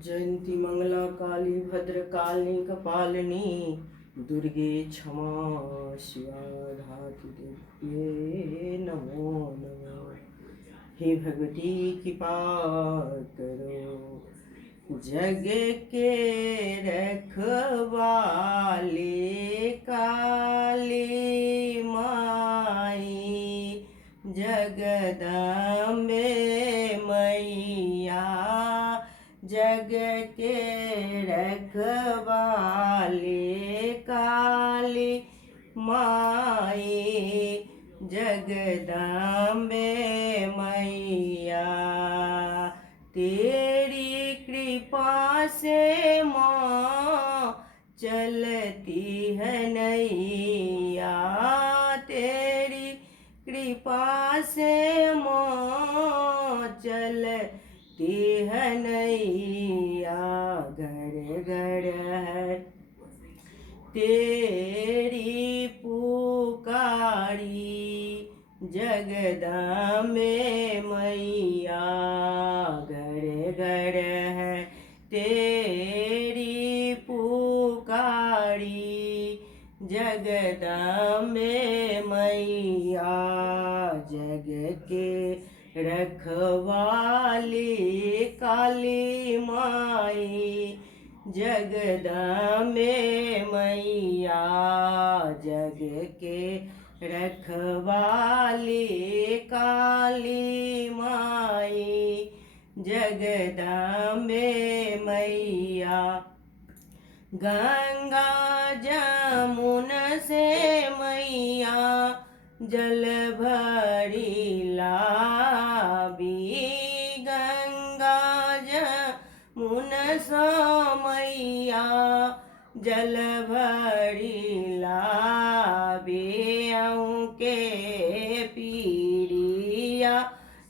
जयंती मंगला काली भद्रकाली कपालिनी दुर्गे क्षमा शिवा धातु देव्ये नमो नमः। हे भगवती कृपा करो, जग के रखवाले काली माई, जगदम्बे मैया, जग के रखवाले काली माई, जगदम्बे मैया। तेरी कृपा से माँ चलती है नैया, तेरी कृपा से माँ चलती है नैया। घर घर है तेरी पुकारी, जगदम्बे मैया। घर घर है तेरी पुकारी, जगदम्बे मैया। जग के रखवाली काली माई, जगदम्बे मैया। जग के रखवाली काली माई, जगदम्बे मैया। गंगा जमुन से मैया जल भरी लाबी, गंगा जमुन से मैया जल भरी लाबी। के पीरिया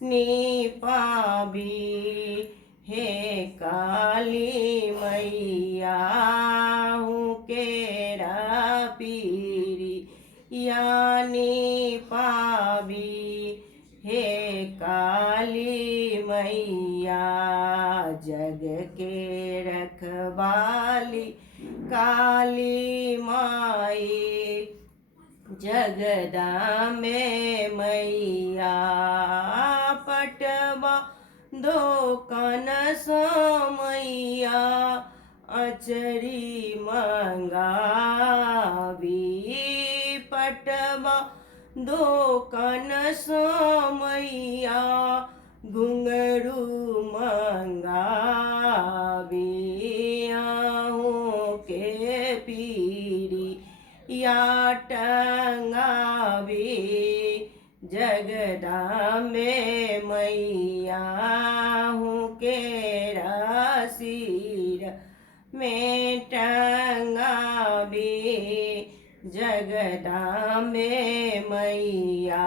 निपाबी, हे काली मैया केरा पीरी यानी पाबी, हे काली मैया। जग के रखवाली काली माई, जगदम्बे मैया। पटवा दो कनस मैया अचरी मंगावी, पटवा दो कनस मैया घुंघरू मंगावी। आहूँ के पीरी या टंगावी, जगदम्बे मैया केरा सिर में टंगावी, जगदम्बे मैया।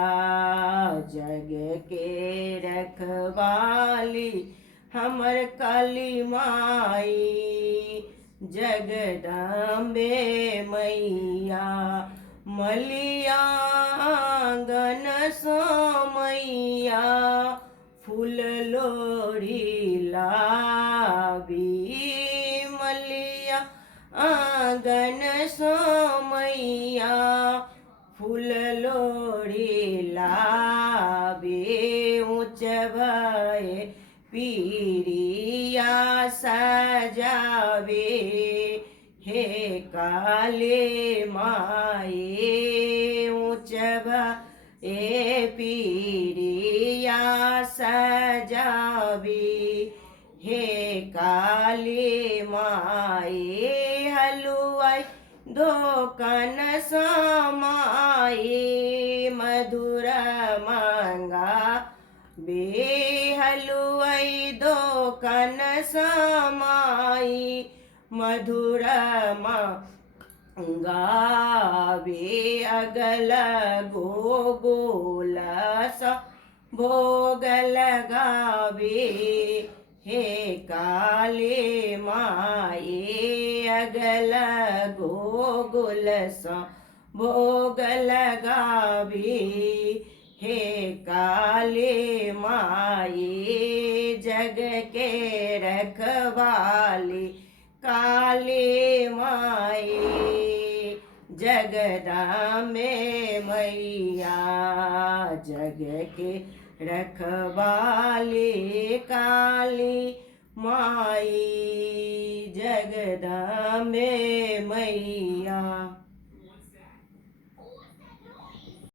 जग के रखवाली हमर काली माई, जगदम्बे मैया। मलिया आंगन सो मैया फूल लोड़ी लावी, मलिया आंगन सो मैया फूल लोड़ी लावी। ऊँच भये पीरिया सजावे, हे काली माई। ऊँच भये पीरिया सजावे, हे काली माई। हलवाई दो कनस माई मधुर मांगा बे, हलवाई दो कनस माई मधुर मांगावे। अगल गोल सा भोग लगावे, हे काली माई। अगल गोल सा भोग लगावे, हे काली माई। जग के रखवाली काली माई जगदम्बे मैया जग के रखवाली काली माई जगदम्बे मैया।